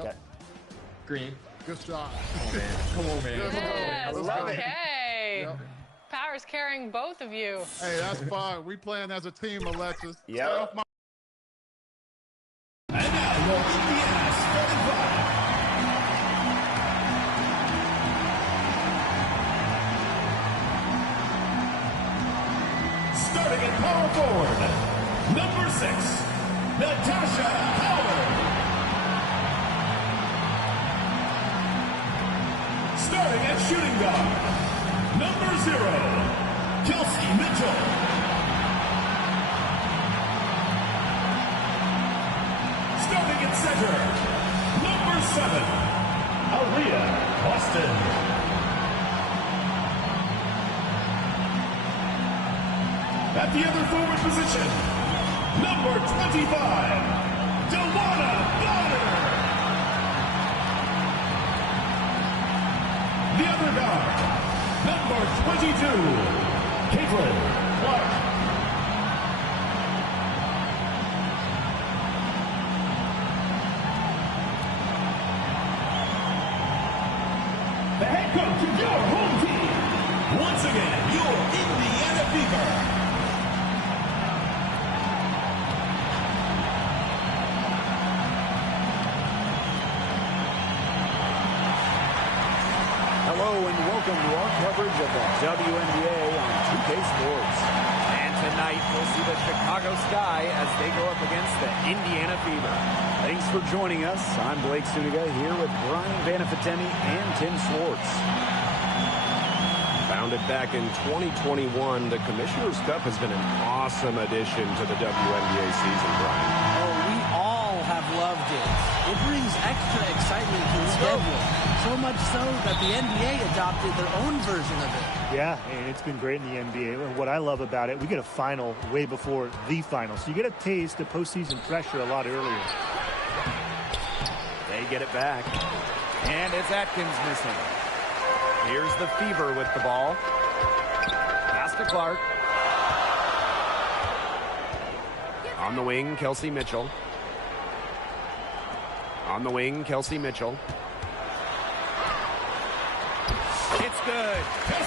Okay. Green. Good shot. Come on, man. Yes, Let's go. okay. Yep. Power's carrying both of you. Hey, that's fine. We playing as a team, Alexis. Yep. Stay off my And now your Indiana starting five. Starting at power forward, number 6, Natasha Howard. Starting at shooting guard, number 0, Kelsey Mitchell. Starting at center, number 7, Aaliyah Austin. At the other forward position, number 25, Dewana Bonner. The other guard, number 22, Caitlin Clark. The head coach of your home team, once again, your Indiana Fever. Hello and welcome to our coverage of the WNBA on 2K Sports. And tonight we'll see the Chicago Sky as they go up against the Indiana Fever. Thanks for joining us. I'm Blake Suniga here with Brian Vanafitemi and Tim Swartz. Founded back in 2021, the Commissioner's Cup has been an awesome addition to the WNBA season, Brian. Oh, we all have loved it. It brings extra excitement to the schedule. So much so that the NBA adopted their own version of it. Yeah, and it's been great in the NBA. What I love about it, we get a final way before the final. So you get a taste of postseason pressure a lot earlier. They get it back. And it's Atkins missing. Here's the Fever with the ball. Pass to Clark. On the wing, Kelsey Mitchell. On the wing, Kelsey Mitchell. It's good.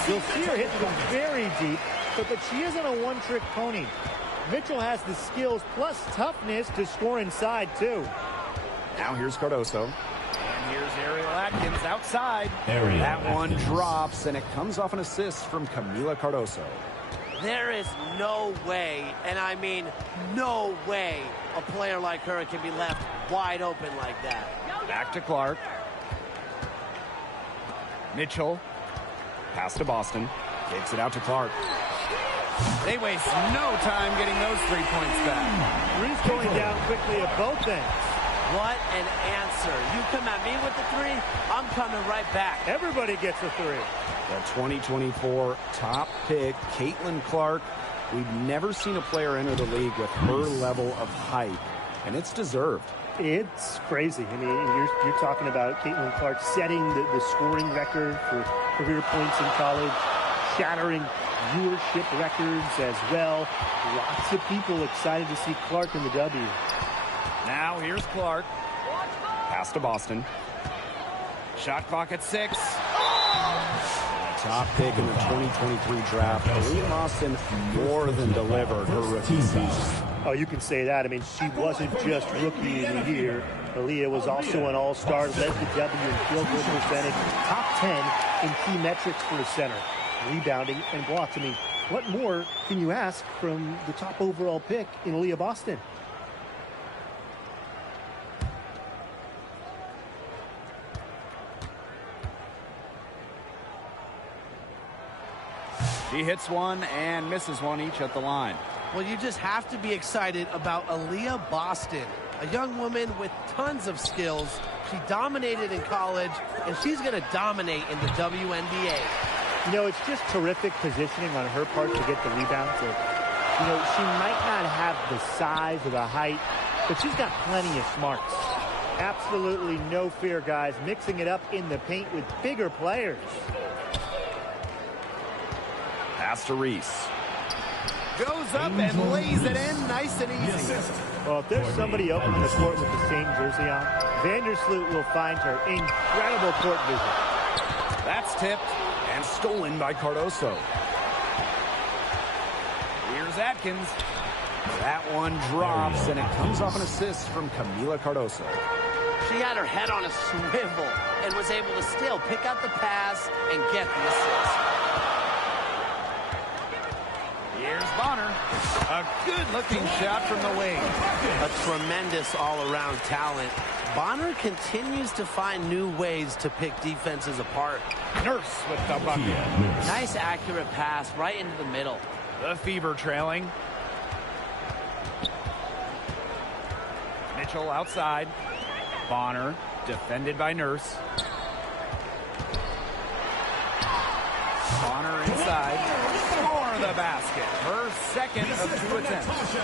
You'll see her hit them very deep, but she isn't a one-trick pony. Mitchell has the skills plus toughness to score inside, too. Now here's Cardoso. And here's Ariel Atkins outside. Ariel that one Atkins drops, and it comes off an assist from Camila Cardoso. There is no way, and I mean no way, a player like her can be left wide open like that. Back to Clark. Mitchell. Pass to Boston. Kicks it out to Clark. They waste no time getting those 3 points back. Three's going down quickly at both ends. What an answer. You come at me with the 3, I'm coming right back. Everybody gets a 3. The 2024 top pick, Caitlin Clark. We've never seen a player enter the league with her level of hype, and it's deserved. It's crazy. I mean, you're talking about Caitlin Clark setting the scoring record for career points in college, shattering viewership records as well. Lots of people excited to see Clark in the W. Now here's Clark. Pass to Boston. Shot clock at 6. Top pick in the 2023 draft, Aaliyah Austin more than delivered her rookie season. Oh, you can say that. I mean, she wasn't just rookie of the year. Aaliyah was also an all-star, led the W in field goal percentage, top 10 in key metrics for a center. rebounding, and blocks. I mean, what more can you ask from the top overall pick in Aaliyah Boston? She hits one and misses one each at the line. Well, you just have to be excited about Aaliyah Boston, a young woman with tons of skills. She dominated in college, and she's going to dominate in the WNBA. You know, it's just terrific positioning on her part to get the rebound. So, you know, she might not have the size or the height, but she's got plenty of smarts. Absolutely no fear, guys. Mixing it up in the paint with bigger players. Pass to Reese. Goes up and lays it in nice and easy. Well, if there's somebody open in the court with the same jersey on, Vandersloot will find her incredible court vision. That's tipped and stolen by Cardoso. Here's Atkins. That one drops, and it comes off an assist from Camila Cardoso. She had her head on a swivel and was able to still pick out the pass and get the assist. Here's Bonner. A good-looking shot from the wing. A tremendous all-around talent. Bonner continues to find new ways to pick defenses apart. Nurse with the bucket. Nice accurate pass right into the middle. The Fever trailing. Mitchell outside. Bonner defended by Nurse. Bonner inside. For the basket. Her second of 2 attempts.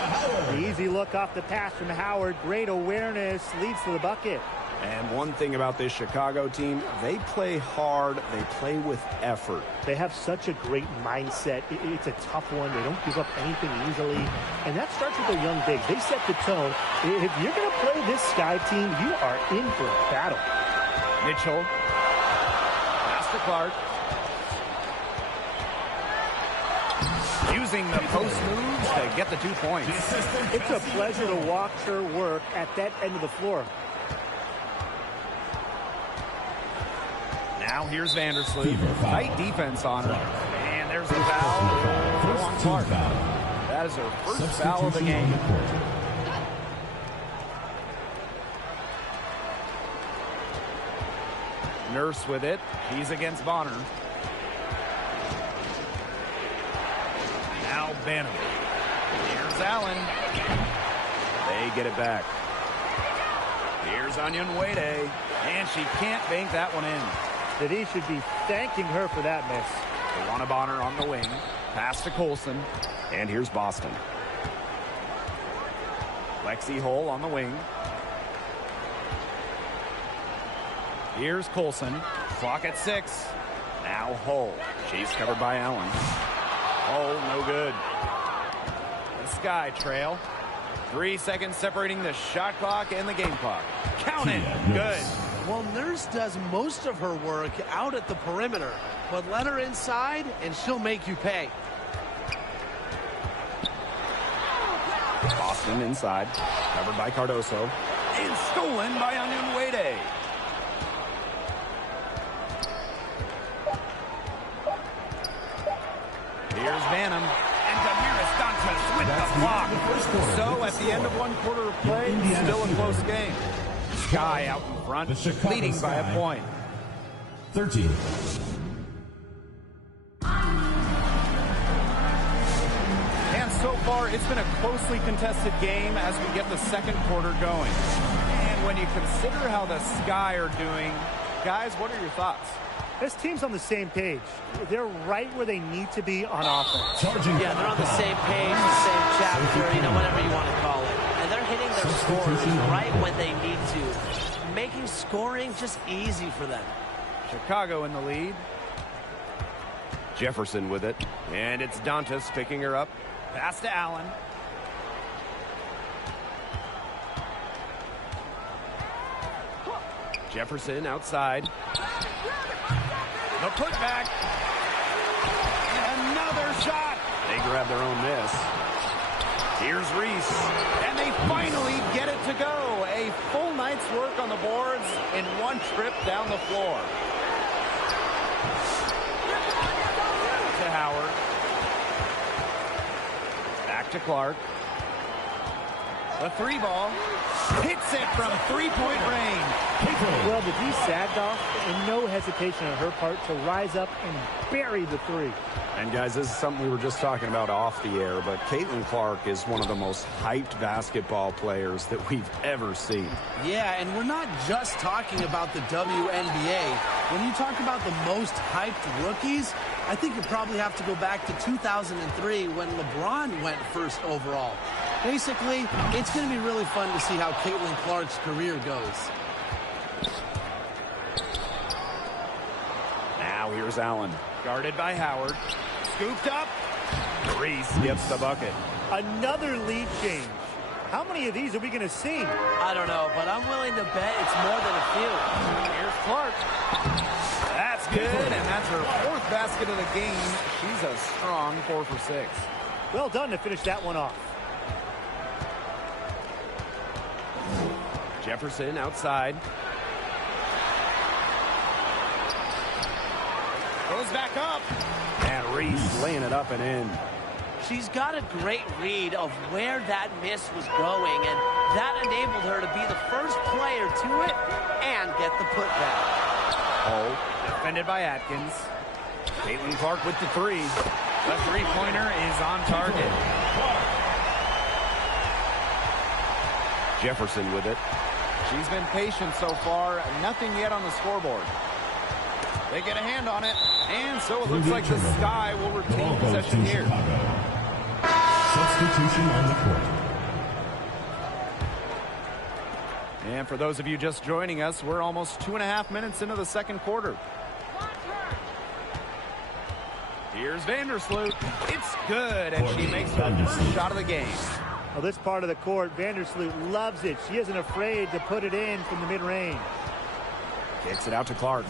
The easy look off the pass from Howard. Great awareness. Leads to the bucket. And one thing about this Chicago team, they play hard. They play with effort. They have such a great mindset. It's a tough one. They don't give up anything easily. And that starts with their young bigs. They set the tone. If you're going to play this Sky team, you are in for a battle. Mitchell. Pass to Clark. Using the post moves to get the 2 points. It's a pleasure to watch her work at that end of the floor. Now here's Vandersloot. Tight defense on her. And there's a foul on Clark. That is her first foul of the game. Nurse with it. He's against Bonner. Now Banham. Here's Allen. They get it back. Here's Onion Wade. And she can't bank that one in. That he should be thanking her for that miss. Luana Bonner on the wing. Pass to Colson. And here's Boston. Lexi Hull on the wing. Here's Colson. Clock at 6. Now Hull. She's covered by Allen. Hull, no good. The Sky trail. 3 seconds separating the shot clock and the game clock. Count it. Good. Well, Nurse does most of her work out at the perimeter, but let her inside and she'll make you pay. Boston inside, covered by Cardoso, and stolen by Onion Wade. Here's Banham, and Damiris Dantas with the block. So at the end of 1 quarter of play, still a close game. Sky out in front, leading by a point. 13. And so far, it's been a closely contested game as we get the second quarter going. And when you consider how the Sky are doing, guys, what are your thoughts? This team's on the same page. They're right where they need to be on offense. Yeah, they're on the same page, the same chapter, you know, whatever you want to call it. And they're hitting their scores right when they need to, making scoring just easy for them. Chicago in the lead. Jefferson with it. And it's Dantas picking her up. Pass to Allen. Jefferson outside. The putback. And another shot. They grab their own miss. Here's Reese. And they finally get it to go. A full night's work on the boards in one trip down the floor. Howard. Back to Clark. The three ball. Hits it from three-point range. Well, the D sagged off, and no hesitation on her part to rise up and bury the three. And guys, this is something we were just talking about off the air, but Caitlin Clark is one of the most hyped basketball players that we've ever seen. Yeah, and we're not just talking about the WNBA. When you talk about the most hyped rookies, I think you probably have to go back to 2003 when LeBron went first overall. Basically, it's going to be really fun to see how Caitlin Clark's career goes. Now here's Allen. Guarded by Howard. Scooped up. Reese gets the bucket. Another lead change. How many of these are we going to see? I don't know, but I'm willing to bet it's more than a few. Here's Clark. That's good, and that's her fourth basket of the game. She's a strong 4 for 6. Well done to finish that one off. Jefferson outside. Goes back up. And Reese laying it up and in. She's got a great read of where that miss was going, and that enabled her to be the first player to it and get the putback. Oh, defended by Atkins. Caitlin Clark with the three. The three-pointer is on target. Jefferson with it. She's been patient so far. Nothing yet on the scoreboard. They get a hand on it, and so it looks like the Sky will retain possession here. Substitution on the court. And for those of you just joining us, we're almost 2.5 minutes into the second quarter. Here's Vandersloot. It's good, and she makes her first shot of the game. Well, this part of the court, Vandersloot loves it. She isn't afraid to put it in from the mid-range. Kicks it out to Clark.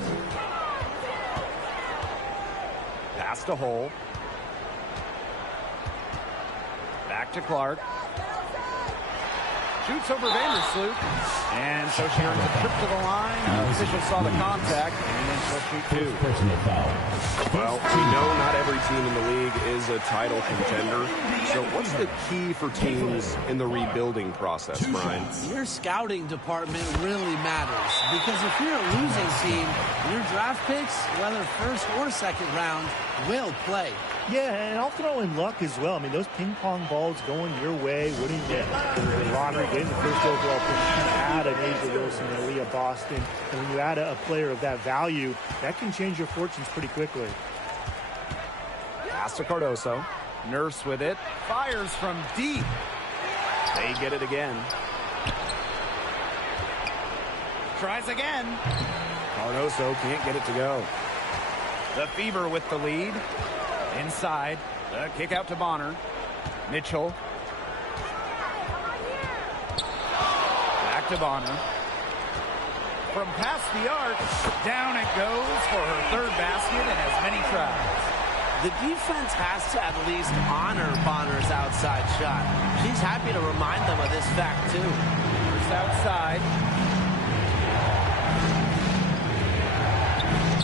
Pass to Hole. Back to Clark. Shoots over Vandersloot. And so she earns a trip to the line. The official saw the contact, and then she'll shoot two. Personal foul. Well, we know not every team in the league is a title contender. So what's the key for teams in the rebuilding process, Brian? Your scouting department really matters, because if you're a losing team, your draft picks, whether first or second round, will play. Yeah, and I'll throw in luck as well. I mean, those ping pong balls going your way, winning the lottery, getting the first overall pick. You add an A'ja Wilson and Aaliyah Boston, and when you add a player of that value, that can change your fortunes pretty quickly. Pass to Cardoso. Nurse with it. Fires from deep. They get it again. Tries again. Cardoso can't get it to go. The Fever with the lead. Inside. The kick out to Bonner. Mitchell. Back to Bonner. From past the arc, down it goes for her third basket and as many tries. The defense has to at least honor Bonner's outside shot. She's happy to remind them of this fact, too. First outside.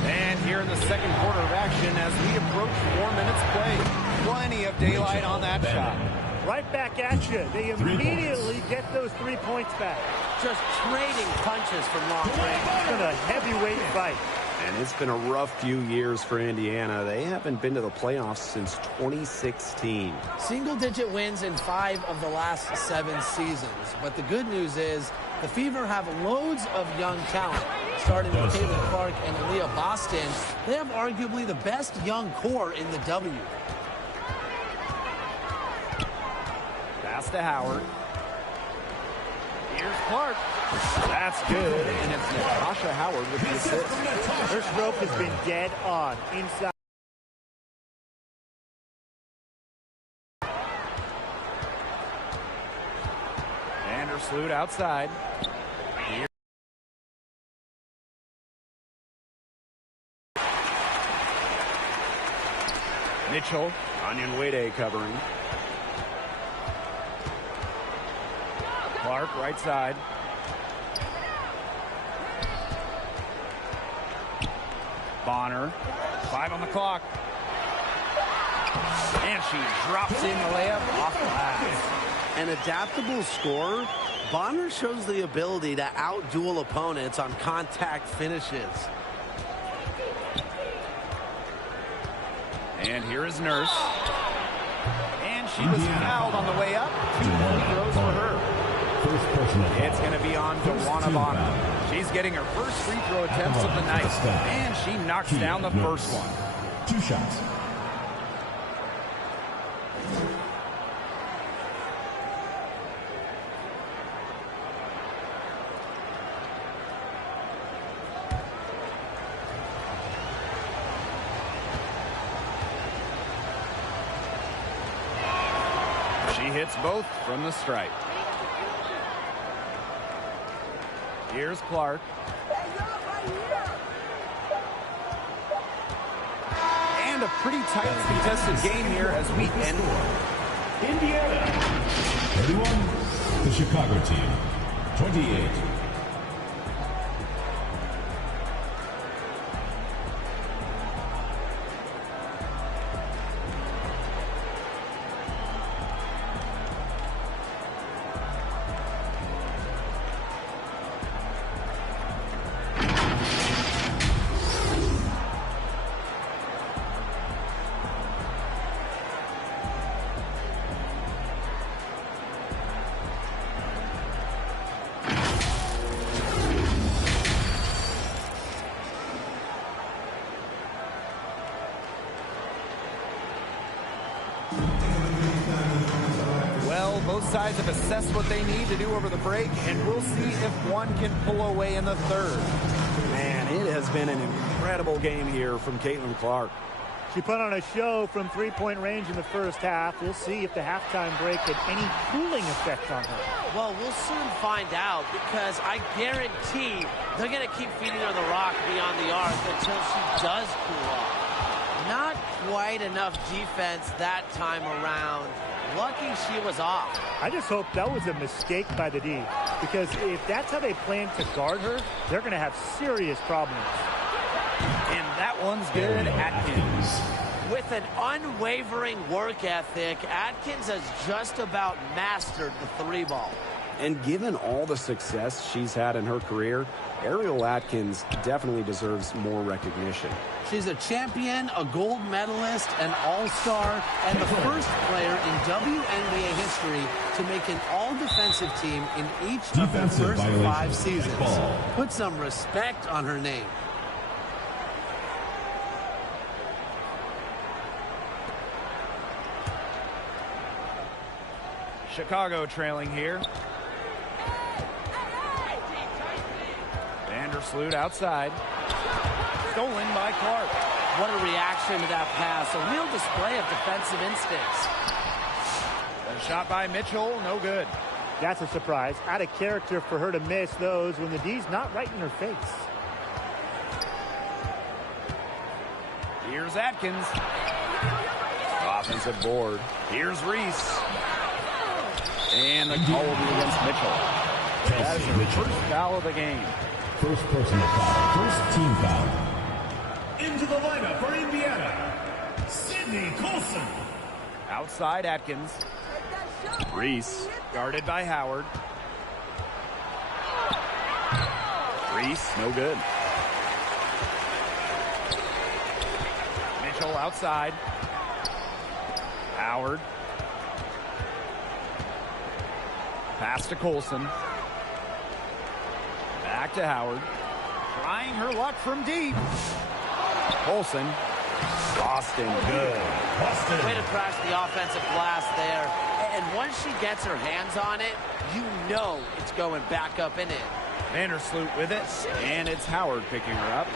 And here in the second quarter of action as we approach 4 minutes played. Plenty of daylight on that shot. Right back at you. They immediately get those 3 points back. Just trading punches from long range. It's been a heavyweight fight. And it's been a rough few years for Indiana. They haven't been to the playoffs since 2016. Single-digit wins in 5 of the last 7 seasons. But the good news is the Fever have loads of young talent. Starting with Caitlin Clark and Aaliyah Boston, they have arguably the best young core in the W. Pass to Howard. Here's Clark. That's good, and it's Natasha Howard with the assist. Her stroke has been dead on inside. Vandersloot outside. Here. Mitchell. Onion Wade covering. Clark right side. Bonner. 5 on the clock. And she drops in the layup off glass. An adaptable scorer, Bonner shows the ability to out-duel opponents on contact finishes. And here is Nurse. And she was fouled on the way up. 2 free throws for her. It's going to be on Dewana Bonner. She's getting her first free throw attempts of the night. And she knocks down the first one. 2 shots. She hits both from the stripe. Here's Clark. And a pretty tight contested game here as we end. Indiana 31, the Chicago team 28. Well, both sides have assessed what they need to do over the break, and we'll see if one can pull away in the third. Man, it has been an incredible game here from Caitlin Clark. She put on a show from three-point range in the first half. We'll see if the halftime break had any cooling effect on her. Well, we'll soon find out, because I guarantee they're going to keep feeding her the rock beyond the arc until she does cool off. Not quite enough defense that time around. Lucky she was off. I just hope that was a mistake by the D, because if that's how they plan to guard her, they're going to have serious problems. And that one's good. Atkins. With an unwavering work ethic, Atkins has just about mastered the 3-ball. And given all the success she's had in her career, Ariel Atkins definitely deserves more recognition. She's a champion, a gold medalist, an all-star, and the first player in WNBA history to make an all-defensive team in each of the first 5 seasons. Put some respect on her name. Chicago trailing here. Vandersloot outside. Stolen by Clark. What a reaction to that pass. A real display of defensive instincts. A shot by Mitchell, no good. That's a surprise. Out of character for her to miss those when the D's not right in her face. Here's Atkins. Offensive board. Here's Reese. And the call will be against Mitchell. That is her first foul of the game. First personal foul. First team foul. Into the lineup for Indiana, Sydney Colson. Outside Atkins. Reese guarded by Howard. Reese, no good. Mitchell outside. Howard. Pass to Colson. Back to Howard. Trying her luck from deep. Colson. Boston, good. Boston. Way to crash the offensive glass there. And once she gets her hands on it, you know it's going back up and in. Vandersloot with it. And it's Howard picking her up.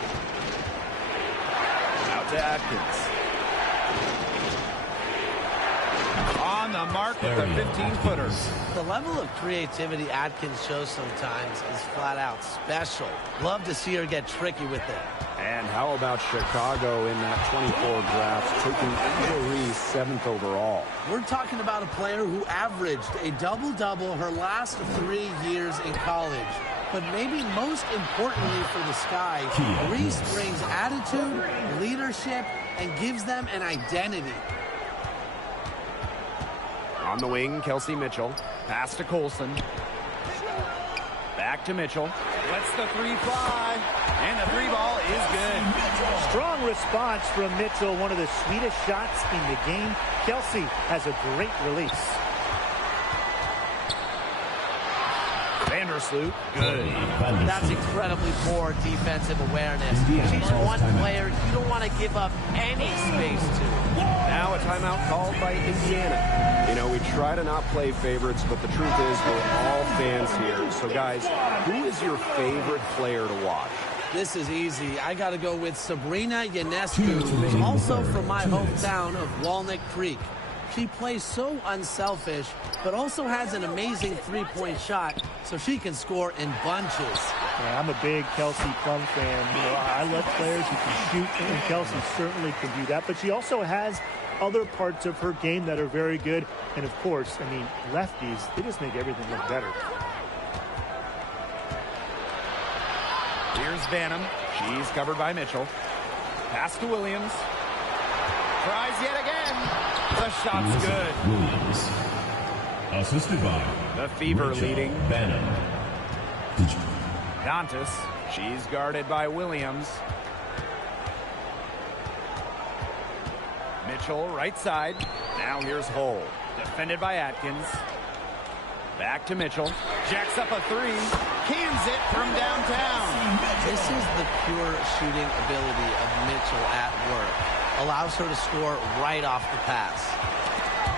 Out to Atkins. On the mark with the 15-footer. The level of creativity Atkins shows sometimes is flat out special. Love to see her get tricky with it. And how about Chicago in that 24 draft, taking Angel Reese 7th overall? We're talking about a player who averaged a double-double her last 3 years in college. But maybe most importantly for the Sky, Reese brings attitude, leadership, and gives them an identity. On the wing, Kelsey Mitchell. Pass to Colson. Back to Mitchell. Lets the three fly. And the three ball is good. Strong response from Mitchell, one of the sweetest shots in the game. Kelsey has a great release. Vandersloot, good. That's incredibly poor defensive awareness. She's one player you don't want to give up any space to. Now a timeout called by Indiana. You know, we try to not play favorites, but the truth is we're all fans here. So, guys, who is your favorite player to watch? This is easy. I got to go with Sabrina Ionescu, also from my hometown of Walnut Creek. She plays so unselfish, but also has an amazing three-point shot, so she can score in bunches. Yeah, I'm a big Kelsey Plum fan. You know, I love players who can shoot, and Kelsey certainly can do that. But she also has other parts of her game that are very good. And, of course, I mean, lefties, they just make everything look better. Here's Banham. She's covered by Mitchell. Pass to Williams. Tries yet again. The shot's good. Williams. Assisted by The Fever Rachel leading. Banham. Dantas. She's guarded by Williams. Mitchell, right side. Now here's Hull. Defended by Atkins. Back to Mitchell. Jacks up a three. Cans it from downtown. This is the pure shooting ability of Mitchell at work. Allows her to score right off the pass.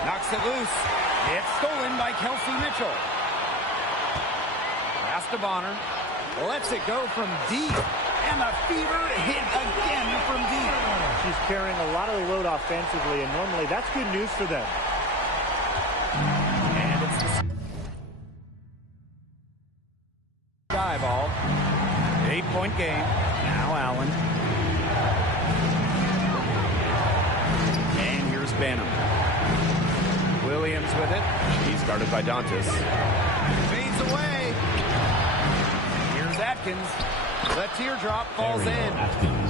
Knocks it loose. It's stolen by Kelsey Mitchell. Pass to Bonner. Lets it go from deep. And the Fever hit again from deep. She's carrying a lot of the load offensively, and normally that's good news for them. And it's the sky ball. 8-point game. Now Allen. And here's Banham. Williams with it. He's guarded by Dantas. Fades away. Here's Atkins. The teardrop falls in.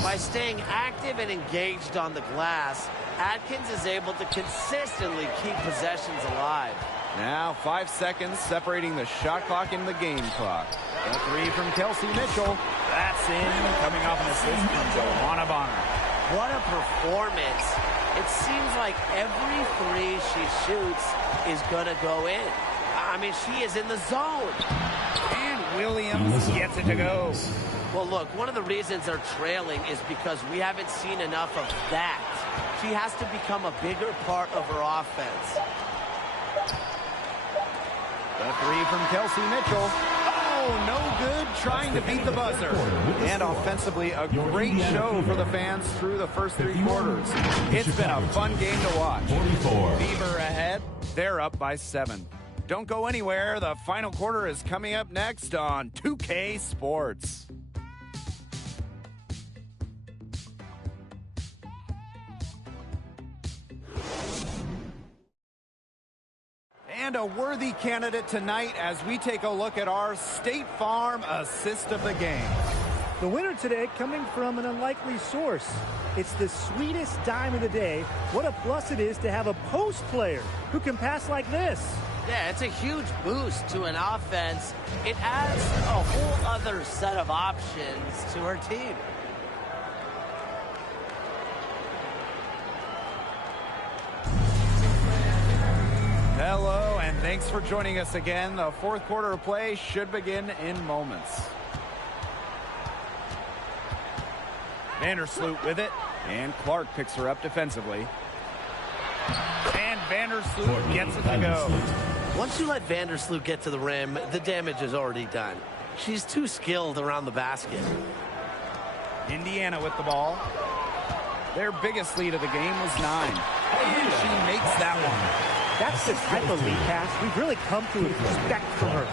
By staying active and engaged on the glass, Atkins is able to consistently keep possessions alive. Now 5 seconds separating the shot clock and the game clock. The three from Kelsey Mitchell. That's in. Coming off an assist from Joanna Bonner. What a performance. It seems like every three she shoots is going to go in. I mean, she is in the zone. And Williams gets it to go. Well, look, one of the reasons they're trailing is because we haven't seen enough of that. She has to become a bigger part of her offense. The three from Kelsey Mitchell. Oh, no good, trying to beat the buzzer. And offensively, a great show for the fans through the first three quarters. It's been a fun game to watch. 44. Fever ahead. They're up by 7. Don't go anywhere. The final quarter is coming up next on 2K Sports. And a worthy candidate tonight as we take a look at our State Farm assist of the game. The winner today coming from an unlikely source. It's the sweetest dime of the day. What a plus it is to have a post player who can pass like this. Yeah, it's a huge boost to an offense. It adds a whole other set of options to her team. Hello, and thanks for joining us again. The fourth quarter of play should begin in moments. Vandersloot with it, and Clark picks her up defensively. And Vandersloot gets it to go. Once you let Vandersloot get to the rim, the damage is already done. She's too skilled around the basket. Indiana with the ball. Their biggest lead of the game was 9. And she makes that one. That's the type of lead pass we've really come to expect from her.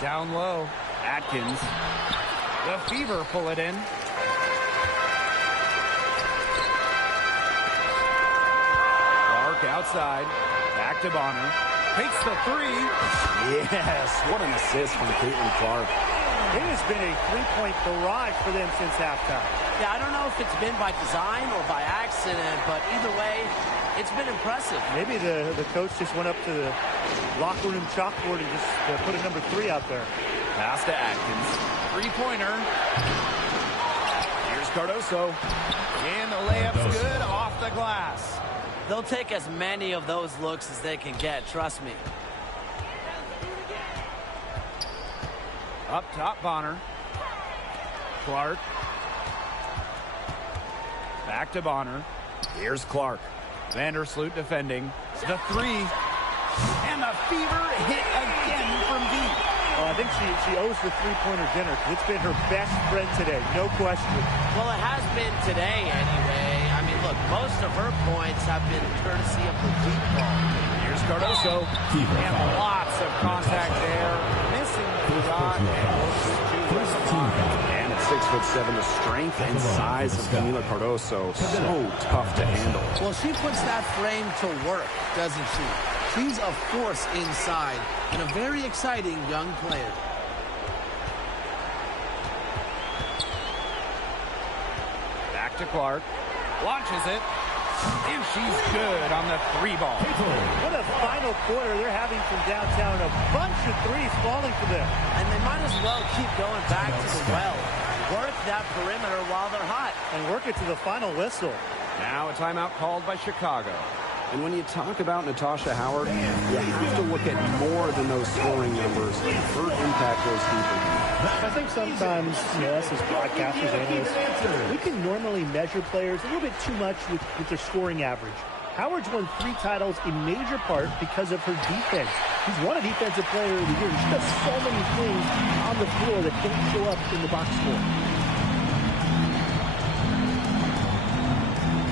Down low, Atkins. The Fever pull it in. Clark outside. Back to Bonner. Takes the three. Yes, what an assist from Caitlin Clark. It has been a three-point barrage for them since halftime. Yeah, I don't know if it's been by design or by accident, but either way, it's been impressive. Maybe the coach just went up to the locker room chalkboard and just put a number 3 out there. Pass to Atkins. Three-pointer. Here's Cardoso. And the layup's good off the glass. They'll take as many of those looks as they can get, trust me. Up top, Bonner. Clark. Back to Bonner. Here's Clark. Vandersloot defending. The three. And the fever hit again from deep. I think she owes the three-pointer dinner. It's been her best friend today, no question. Well, it has been today anyway. I mean, look, most of her points have been courtesy of the deep ball. Here's Cardoso. And lots of contact there. Missing the shot. And at 6'7", the strength and size of Camila Cardoso, so tough to handle. Well, she puts that frame to work, doesn't she? She's a force inside and a very exciting young player. Back to Clark. Launches it. And she's good on the three ball. What a final quarter they're having from downtown. A bunch of threes falling for them. And they might as well keep going back to the well. Work that perimeter while they're hot. And work it to the final whistle. Now a timeout called by Chicago. And when you talk about Natasha Howard, you have to look at more than those scoring numbers. Her impact goes deeper. I think sometimes, us as broadcasters, analysts, we can normally measure players a little bit too much with their scoring average. Howard's won 3 titles in major part because of her defense. She's won a defensive player of the year. She does so many things on the floor that don't show up in the box score.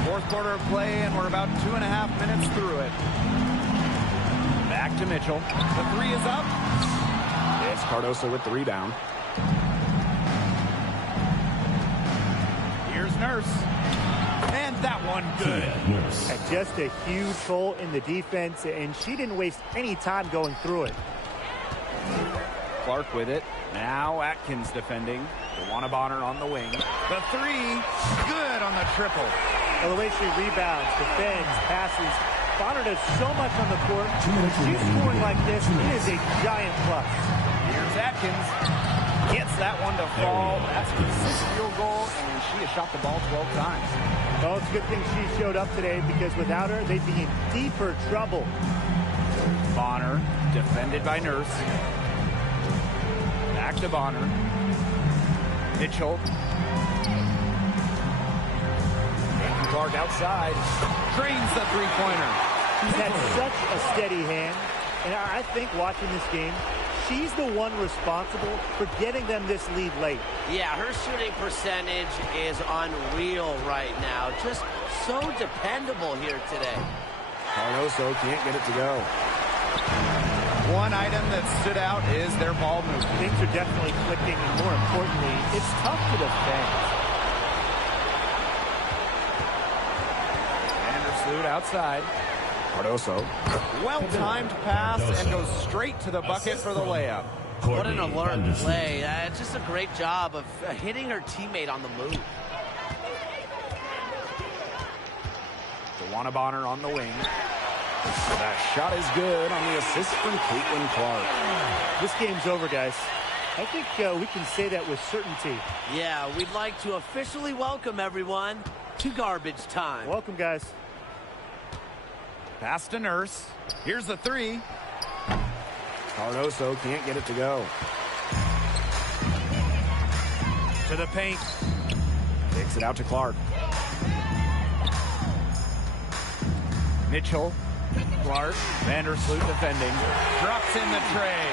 Fourth quarter of play, and we're about 2.5 minutes through it. Back to Mitchell. The three is up. It's Cardoso with the rebound. Here's Nurse. And that one good. And just a huge hole in the defense, and she didn't waste any time going through it. Clark with it. Now Atkins defending. DeWanna Bonner on the wing. The three. Good on the triple. Well, the way she rebounds, defends, passes. Bonner does so much on the court. When she's scoring like this, it is a giant plus. Here's Atkins. Gets that one to fall. That's her 6th field goal, and she has shot the ball 12 times. Well, it's a good thing she showed up today, because without her, they'd be in deeper trouble. Bonner, defended by Nurse. Back to Bonner. Mitchell. Clark outside. Drains the three-pointer. She's had such a steady hand, and I think watching this game, she's the one responsible for getting them this lead late. Yeah, her shooting percentage is unreal right now. Just so dependable here today. Cardoso can't get it to go. One item that stood out is their ball movement. Things are definitely clicking, and more importantly, it's tough to defend. Vandersloot outside. Cardoso. Well-timed pass and goes straight to the bucket for the layup. What an alert play. Just a great job of hitting her teammate on the move. DeWanna Bonner on the wing. That shot is good on the assist from Caitlin Clark. This game's over, guys. I think we can say that with certainty. Yeah, we'd like to officially welcome everyone to garbage time. Welcome, guys. Pass to Nurse. Here's the three. Cardoso can't get it to go. To the paint. Takes it out to Clark. Mitchell. Clark. Vandersloot defending. Drops in the tray.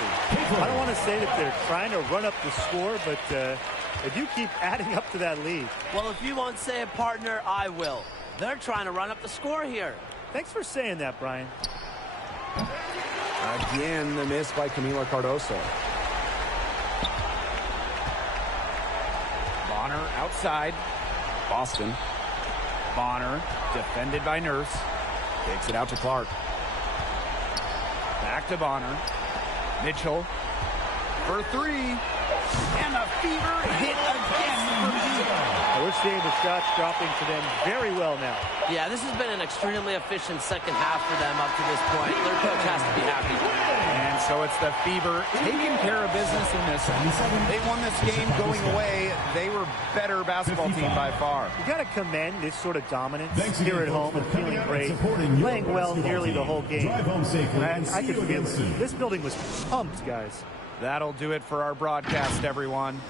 I don't want to say that they're trying to run up the score, but they do keep adding up to that lead. Well, if you won't say it, partner, I will. They're trying to run up the score here. Thanks for saying that, Brian. Again, the miss by Camila Cardoso. Bonner outside. Boston. Bonner, defended by Nurse. Takes it out to Clark. Back to Bonner. Mitchell for three. And the Fever hit again. We're seeing the shots dropping for them very well now. Yeah, this has been an extremely efficient second half for them up to this point. Their coach has to be happy. And so it's the Fever taking care of business in this one. They won this game going away. They were better basketball team by far. You got to commend this sort of dominance Thanks here again at home for and feeling coming out great, and supporting your playing well basketball nearly the team. whole game. Drive home safely And and I see could you feel again soon. this building was pumped, guys. That'll do it for our broadcast, everyone.